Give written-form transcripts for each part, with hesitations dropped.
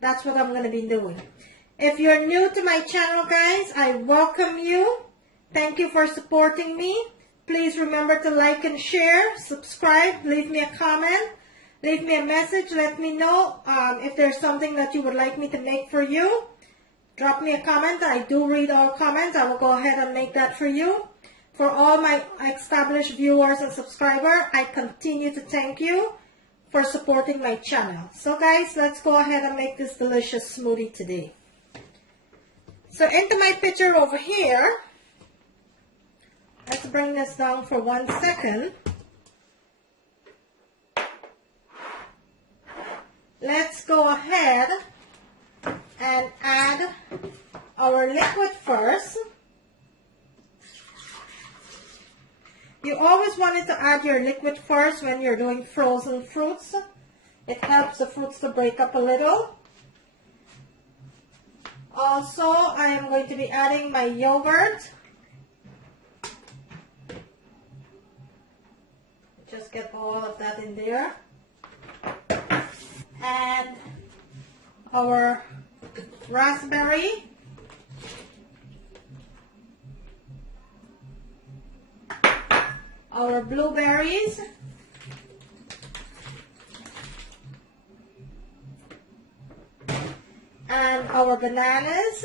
That's what I'm going to be doing. If you're new to my channel, guys, I welcome you. Thank you for supporting me. Please remember to like and share, subscribe, leave me a comment, leave me a message. Let me know if there's something that you would like me to make for you. Drop me a comment. I do read all comments. I will go ahead and make that for you. For all my established viewers and subscribers, I continue to thank you for supporting my channel. So guys, let's go ahead and make this delicious smoothie today. So into my pitcher over here, let's bring this down for 1 second. Let's go ahead and add our liquid first. You always wanted to add your liquid first when you're doing frozen fruits. It helps the fruits to break up a little. Also, I am going to be adding my yogurt. Just get all of that in there. And our raspberry. Our blueberries. And our bananas.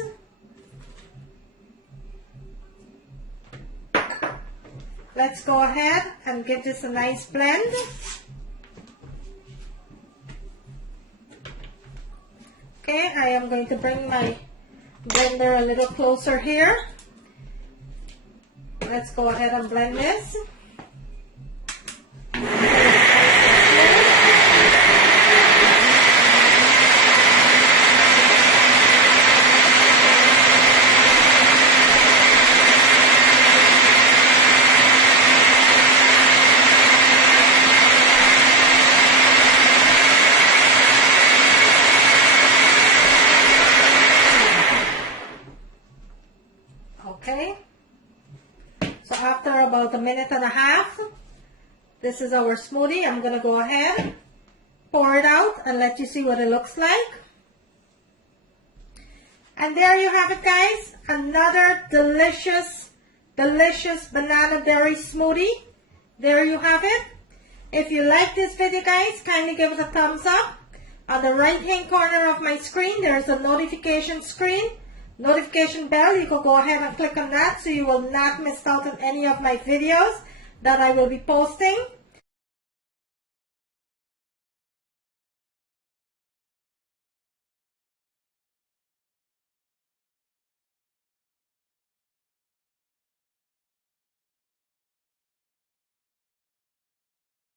Let's go ahead and give this a nice blend. Okay, I am going to bring my blender a little closer here. Let's go ahead and blend this. Okay, so after about 1.5 minutes, this is our smoothie. I'm going to go ahead, pour it out, and let you see what it looks like. And there you have it, guys. Another delicious, delicious banana berry smoothie. There you have it. If you like this video, guys, kindly give it a thumbs up. On the right hand corner of my screen, there's a notification screen. Notification bell, you can go ahead and click on that so you will not miss out on any of my videos that I will be posting.